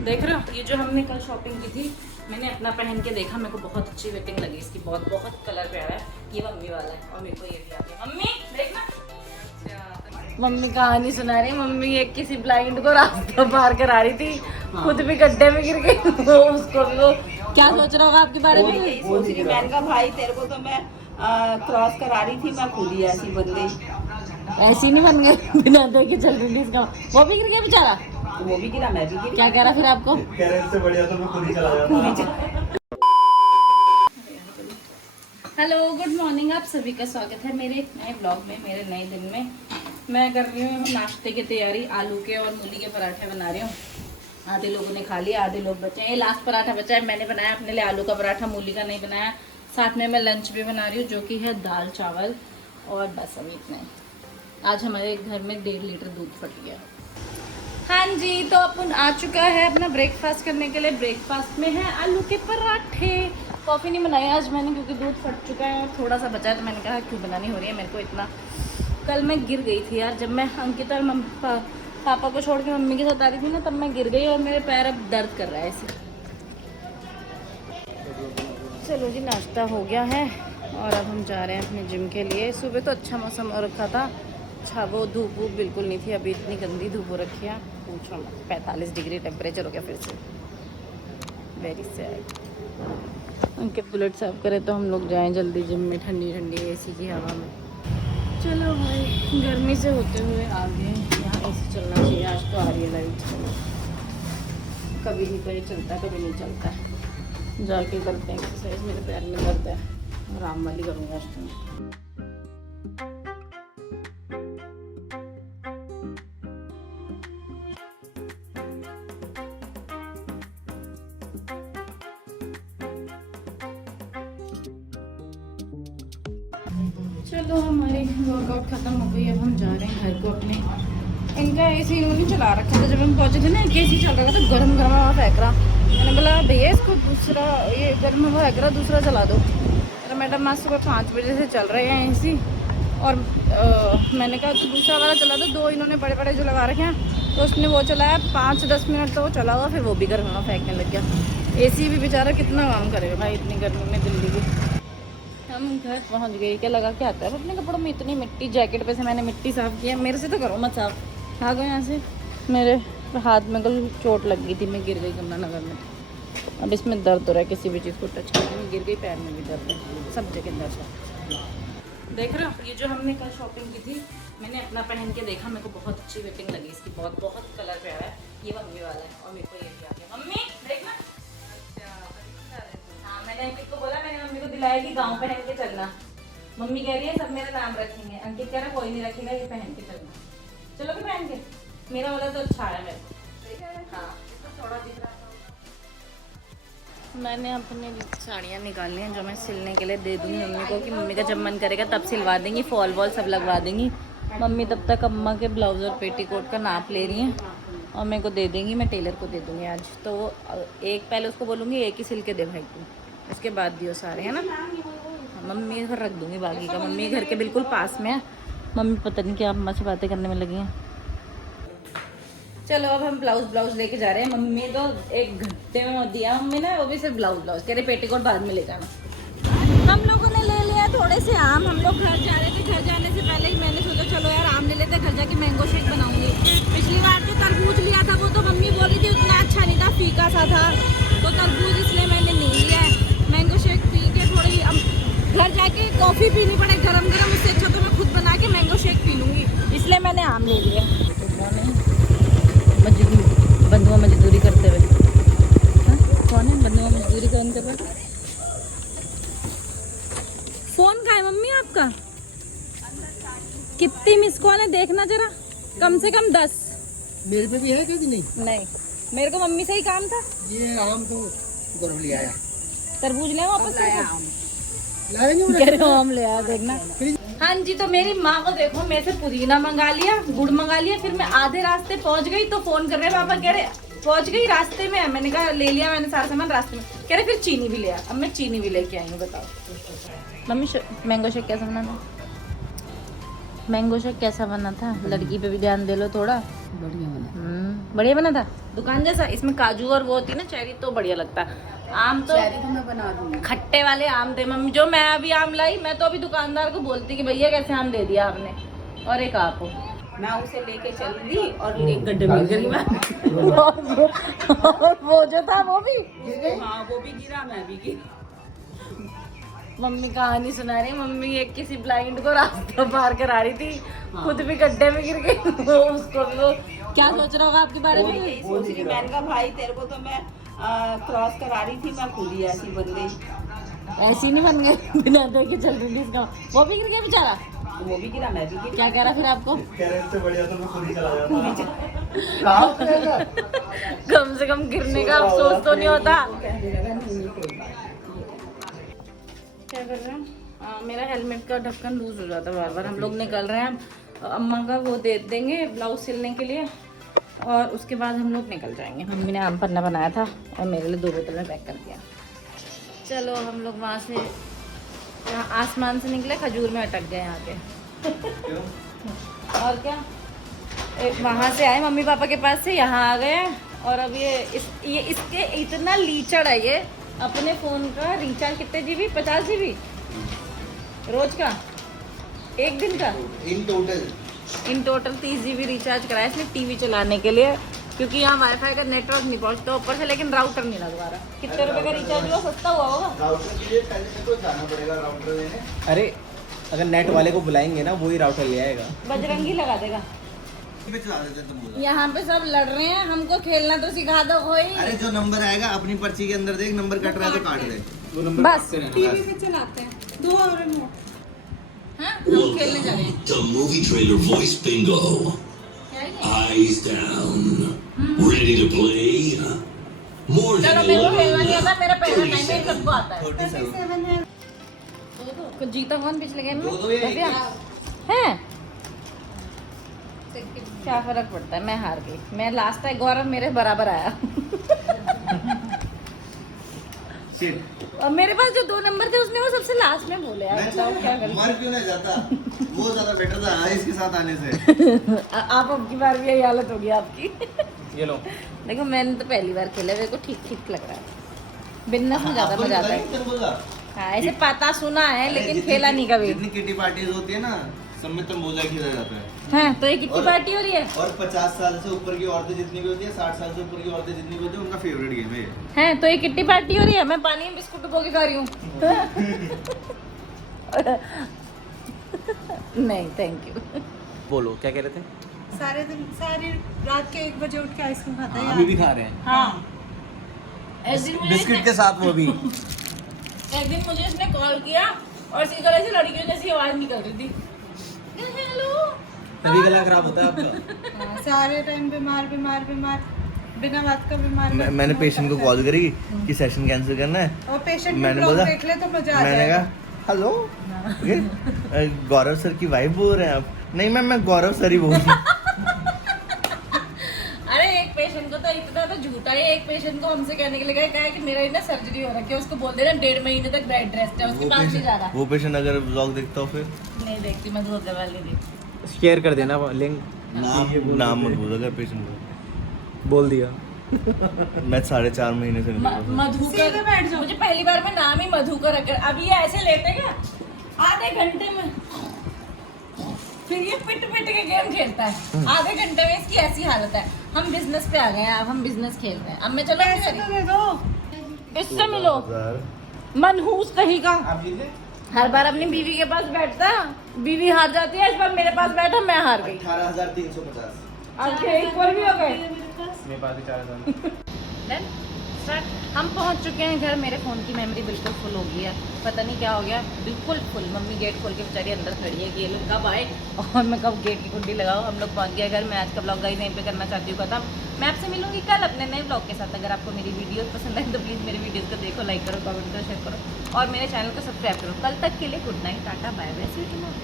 देख रहे हो, ये जो हमने कल शॉपिंग की थी, मैंने अपना पहन के देखा, मेरे को बहुत अच्छी वेटिंग लगी इसकी, बहुत बहुत कलर प्यारा है। ये मम्मी वाला है और मेरे को ये भी आ गया। मम्मी देखना। मम्मी कहानी सुना रही। मम्मी एक किसी ब्लाइंड को रास्ता पार करा रही थी, खुद भी गड्ढे में गिर गई। वो उसको भी वो क्या सोच रहा होगा आपके बारे में? यही सोच रही मैंने कहा भाई तेरे को तो मैं क्रॉस करा रही थी, मैं खुद ही ऐसी बन गई। ऐसी नहीं बन गई बिना देखे चल रही थी इसका। वो भी गिर गया बेचारा। वो भी गिरा, मैं भी गिरी। क्या कह रहा फिर आपको? इससे बढ़िया तो मैं खुद ही चला जाता। हेलो गुड मॉर्निंग, आप सभी का स्वागत है मेरे एक नए ब्लॉग में, मेरे नए दिन में। मैं कर रही हूँ नाश्ते की तैयारी। आलू के और मूली के पराठे बना रही हूँ। आधे लोगों ने खा लिया, आधे लोग बचे हैं। ये लास्ट पराठा बचा है, मैंने बनाया अपने लिए आलू का पराठा, मूली का नहीं बनाया। साथ में मैं लंच भी बना रही हूँ जो कि है दाल चावल, और बस अभी इतना ही। आज हमारे घर में 1.5 लीटर दूध फट गया। हाँ जी, तो अपन आ चुका है अपना ब्रेकफास्ट करने के लिए। ब्रेकफास्ट में है आलू के पराठे। कॉफ़ी नहीं बनाई आज मैंने क्योंकि दूध फट चुका है और थोड़ा सा बचा है, तो मैंने कहा क्यों बनानी हो रही है मेरे को इतना। कल मैं गिर गई थी यार, जब मैं अंकिता और पापा को छोड़ के मम्मी के साथ आ रही थी ना, तब मैं गिर गई और मेरे पैर अब दर्द कर रहा है ऐसे। चलो जी, नाश्ता हो गया है और अब हम जा रहे हैं अपने जिम के लिए। सुबह तो अच्छा मौसम हो रखा था, अच्छा वो धूप वूप बिल्कुल नहीं थी। अभी इतनी गंदी धूप हो रखी है, पूछो मत। 45 डिग्री टेम्परेचर हो गया फिर से, वेरी सैड। उनके बुलेट साफ करें तो हम लोग जाएं जल्दी जिम में, ठंडी ठंडी एसी की हवा में। चलो भाई, गर्मी से होते हुए आगे यहाँ एसी चलना चाहिए। आज तो आ रही है लाइट, कभी नहीं कोई चलता है, कभी नहीं चलता है। जाके करते हैं एक्सरसाइज, मेरे पैर में दर्द है, आराम वाली करूँगा आज तो मैं। चलो हमारी वर्कआउट खत्म हो गई, अब हम जा रहे हैं घर को अपने। इनका एसी इन्होंने चला रखा था, जब हम पहुंचे थे ना एसी चल रहा था, गर्म गर्म हवा फेंक रहा। मैंने बोला भैया इसको दूसरा, ये गर्म हवा फेंक रहा, दूसरा चला दो। मेरा मैडम आज सुबह 5 बजे से चल रहे हैं एसी, और मैंने कहा तो दूसरा वाला चला दो। 2 इन्होंने बड़े बड़े जो लगा रखे हैं, तो उसने वो चलाया 5-10 मिनट, तो वो चला हुआ, फिर वो भी गर्म हवा फेंकने लग गया। एसी भी बेचारा कितना काम करेगा भाई इतनी गर्मी में दिल्ली की। हम घर पहुंच गए। क्या लगा के आता है अपने कपड़ों में इतनी मिट्टी। जैकेट पे से मैंने मिट्टी साफ़ किया। मेरे से तो करो मत साफ, भागो यहाँ से। मेरे हाथ में कल चोट लग गई थी, मैं गिर गई गंगानगर में। अब इसमें दर्द हो रहा है, किसी भी चीज़ को टच करके मैं गिर गई, पैर में भी दर्द है, सब जगह दर्द है। देख रहे हो, ये जो हमने कल शॉपिंग की थी, मैंने अपना पहन के देखा, मेरे को बहुत अच्छी वेटिंग लगी इसकी, बहुत बहुत कलर प्यारा है। ये मम्मी वाला है और मेरे को ये भी आ गया। मम्मी देखना। हाँ, मैंने अंकित को बोला, मैंने मम्मी को दिलाया कि गाउन पहन के चलना। मम्मी कह रही है सब मेरा नाम रखेंगे। अंकित कह रहा कोई नहीं रखेगा, ये पहन के चलना। चलो कि पहन के, मेरा वाला तो अच्छा है मेरे को। हाँ, थोड़ा दिख रहा था। मैंने अपनी साड़ियाँ निकाली हैं जो मैं सिलने के लिए दे दूँगी मम्मी को, कि मम्मी का जब मन करेगा तब सिलवा देंगी, फॉल वॉल सब लगवा देंगी। मम्मी तब तक अम्मा के ब्लाउज और पेटीकोट का नाप ले रही हैं और मेरे को दे देंगी, मैं टेलर को दे दूँगी आज। तो एक पहले उसको बोलूँगी एक ही सिल के दे भाई तू, उसके बाद दियो सारे, है ना। मम्मी घर रख दूँगी बाकी का, मम्मी घर के बिल्कुल पास में है। मम्मी पता नहीं क्या अम्मा से बातें करने में लगी हैं। चलो अब हम ब्लाउज लेके जा रहे हैं। मम्मी तो 1 घंटे में दिया मम्मी ने, वो भी सिर्फ ब्लाउज कह रहे पेटीकोट बाद में ले जाना। हम लोगों ने ले लिया थोड़े से आम, हम लोग घर जा रहे थे। घर जाने से पहले ही मैंने सोचा चलो यार आम ले लेते, घर जाके मैंगो शेक बनाऊंगी। पिछली बार तो तरबूज लिया था, वो तो मम्मी बोल रही थी उतना अच्छा नहीं था, फीका सा था, तो तरबूज इसलिए मैंने नहीं लिया है। मैंगो शेक पी के थोड़ी घर जाके कॉफ़ी पीनी पड़े गरम गरम, उससे अच्छा तो मैं खुद बना के मैंगो शेक पी लूँगी, इसलिए मैंने आम ले लिया। बंधुआ मजदूरी करते हुए, कौन है बंधुआ मजदूरी कौन कर रहा है? फोन कहाँ है मम्मी आपका? कितनी मिस कॉल है देखना जरा, कम से कम 10। मेरे पे भी है क्या कि नहीं? नहीं, मेरे को मम्मी से ही काम था। ये आम तो गौरव ले आया, तरबूज ले वापस लाएंगे आम ले आया, देखना। हाँ जी, तो मेरी माँ को देखो, मैं से पुदीना मंगा लिया, गुड़ मंगा लिया, फिर मैं आधे रास्ते पहुंच गई तो फोन कर रहे पापा, कह रहे पहुंच गई रास्ते में। मैंने कहा ले लिया मैंने सारा सामान रास्ते में, कह रहे फिर चीनी भी ले आ। अब मैं चीनी भी लेके आई हूँ, बताओ मम्मी मैंगो शेक कैसा बना था? मैंगो शेक कैसा बना था? लड़की पे भी ध्यान दे लो थोड़ा। बढ़िया बना। बढ़िया बना था। दुकान जैसा। इसमें काजू और वो होती है ना चेरी, तो बढ़िया लगता है। आम तो चेरी तो मैं बना दूंगी। खट्टे वाले आम थे मम्मी। जो मैं अभी आम लाई, मैं तो अभी दुकानदार को बोलती कि भैया कैसे आम दे दिया आपने, और एक आप हो। मैं उसे लेके चलूंगी और एक गड्ढे में गिर गई मैं। और वो जो था वो भी हाँ वो भी गिरा, मैं भी गिरी। मम्मी कहानी सुना रही। मम्मी एक किसी ब्लाइंड को रास्ता पार करा रही थी, खुद भी गड्ढे में गिर गई। वो उसको भी वो क्या सोच रहा होगा आपके बारे वो में? यही सोच रही, मैंने कहा भाई तेरे को तो मैं क्रॉस करा रही थी, मैं खुद ही ऐसी बन गई। ऐसी नहीं बन गए बिना देखे चल रही थी इसका। वो भी गिर गया बेचारा। वो भी गिरा, मैं भी गिरी। क्या कह रहा फिर आपको? इससे बढ़िया तो मैं खुद ही चला जाता। कम से कम गिरने का अफसोस तो नहीं होता। कहने लगा नहीं निकलेगा। क्या कर रहे हैं? मेरा हेलमेट का ढक्कन लूज हो जाता है बार बार। हम लोग निकल रहे हैं, अम्मा का वो दे देंगे ब्लाउज सिलने के लिए, और उसके बाद हम लोग निकल जाएंगे। मम्मी ने आम पन्ना बनाया था और मेरे लिए 2 बोतल में पैक कर दिया। चलो हम लोग वहाँ से, यहाँ आसमान से निकले, खजूर में अटक गए यहाँ के। और क्या, एक वहाँ से आए मम्मी पापा के पास से, यहाँ आ गए। और अब ये इसके इतना लीचड़ है ये। अपने फ़ोन का रिचार्ज कितने जीबी? 50 जीबी रोज का, एक दिन का। इन टोटल 30 जीबी रिचार्ज कराया इसने टीवी चलाने के लिए, क्योंकि यहाँ वाईफाई का नेटवर्क नहीं पहुँचता ऊपर से, लेकिन राउटर नहीं लगवा रहा। कितने रुपए का रिचार्ज हुआ? सस्ता हुआ होगा। राउटर के लिए पहले तो जाना पड़ेगा राउटर लेने। अरे अगर नेट वाले को बुलाएंगे ना, वही राउटर ले आएगा। बजरंगी लगा देगा। चला देते तुम बोला। यहाँ पे सब लड़ रहे हैं, हमको खेलना तो सिखा दो कोई। अरे जो नंबर आएगा अपनी पर्ची के अंदर देख, नंबर कट रहा है तो काट दे। बस टीवी पे चलाते हैं 2 और रिमोट। हाँ, हम खेलने जा रहे हैं। The movie trailer voice bingo. क्या है ये? Eyes down. Ready to play? More चलो than मेरे को 11 खेलना नहीं आता, मेरा पहला टाइम है, सबको आता है। 47 कुछ जीता कौन पिछले गेम में? 2-2 या दिव्या? हैं? क्या फर्क पड़ता है, मैं हार गई। मैं लास्ट टाइम, गौरव मेरे बराबर आया। और मेरे पास जो 2 नंबर थे उसने वो सबसे लास्ट में बोले। यार बताओ क्या करूं? मर क्यों नहीं जाता? वो ज्यादा बेटर था इसके साथ आने से। आप अब की बार भी यही हालत होगी आपकी। ये लो। देखो मैंने तो पहली बार खेला, मेरे को ठीक ठीक लग रहा है। बिजनेस में ज्यादा मजा आता है। हाँ ऐसे पता सुना है, लेकिन खेला नहीं कभी। जितनी किटी पार्टीज होती है ना, सब में तंबोला खेला जाता है। हाँ तो ये कितनी पार्टी हो रही है? और 50 साल से ऊपर की औरतें जितनी भी होती है, 60 साल से ऊपर की औरतें जितनी भी होती है, उनका फेवरेट गेम है ये। हैं तो ये किट्टी पार्टी हो रही है। मैं पानी में बिस्कुट डुबो के खा रही हूँ। नहीं थैंक यू। बोलो क्या कह रहे थे? सारी रात के 1 बजे उठ के आइसक्रीम खाते हैं। अभी भी खा रहे हैं हाँ एक दिन मुझे बिस्किट के साथ वो भी। एक दिन मुझे इसने कॉल किया और इसी तरह से लड़कियों जैसी आवाज निकल रही थी, हेलो। तभी गला खराब होता है आपका। सारे टाइम बीमार बिना बात का बीमार। मैंने पेशेंट को कॉल करी कि सेशन कैंसिल करना है, और पेशेंट मैंने बोला, देख ले तो मजा आ मैंने जाएगा। कहा हेलो गौरव सर की वाइफ बोल रहे हैं आप? नहीं मैम मैं गौरव सर ही बोल रही हूँ। अरे एक पेशेंट को तो इतना तो झूठा है। एक पेशेंट को हमसे कहने के लिए कहा है कि मेरा ना सर्जरी हो रखी है, उसको बोल देना 1.5 महीने तक बेड रेस्ट है, उसके पास नहीं जा रहा। वो पेशेंट अगर व्लॉग देखता हो फिर नहीं देखती मैं, धोखे वाली नहीं। शेयर कर देना लिंक। नाम मत बोल अगर पेशेंट को। बोल दिया। मैं 4.5 महीने से नहीं बोल मधुकर, मुझे पहली बार में नाम ही मधुकर रखा। अब ये ऐसे लेते क्या आधे घंटे में, फिर ये पिट के गेम खेलता है आधे घंटे में। इसकी ऐसी हालत है। हम बिजनेस पे आ गए हैं, अब हम बिजनेस खेल रहे हैं। अब मैं चलो दे दो। इससे मिलो मनहूस कहीं का। आप जीत गए? हर बार अपनी बीवी के पास बैठता, बीवी हार जाती है। इस बार मेरे पास बैठा, मैं हार गई। 18,350। अच्छा इक्वल भी हो गए। मेरे पास 4,000। हम पहुंच चुके हैं घर। मेरे फ़ोन की मेमोरी बिल्कुल फुल हो गई है, पता नहीं क्या हो गया, बिल्कुल फुल। मम्मी गेट खोल के बेचारी अंदर खड़ी है कि ये लोग कब आए और मैं कब गेट की कुंडी लगाऊं। हम लोग पहुंच गए घर। मैं आज का ब्लॉग गाइस यहीं पे करना चाहती हूँ खत्म। मैं आपसे मिलूंगी कल अपने नए ब्लॉग के साथ। अगर आपको मेरी वीडियो पसंद आए तो प्लीज़ मेरी वीडियोज़ को देखो, लाइक करो, कमेंट करो, शेयर करो और मेरे चैनल को सब्सक्राइब करो। कल तक के लिए गुड नाइट, टाटा, bye bye, see you tomorrow.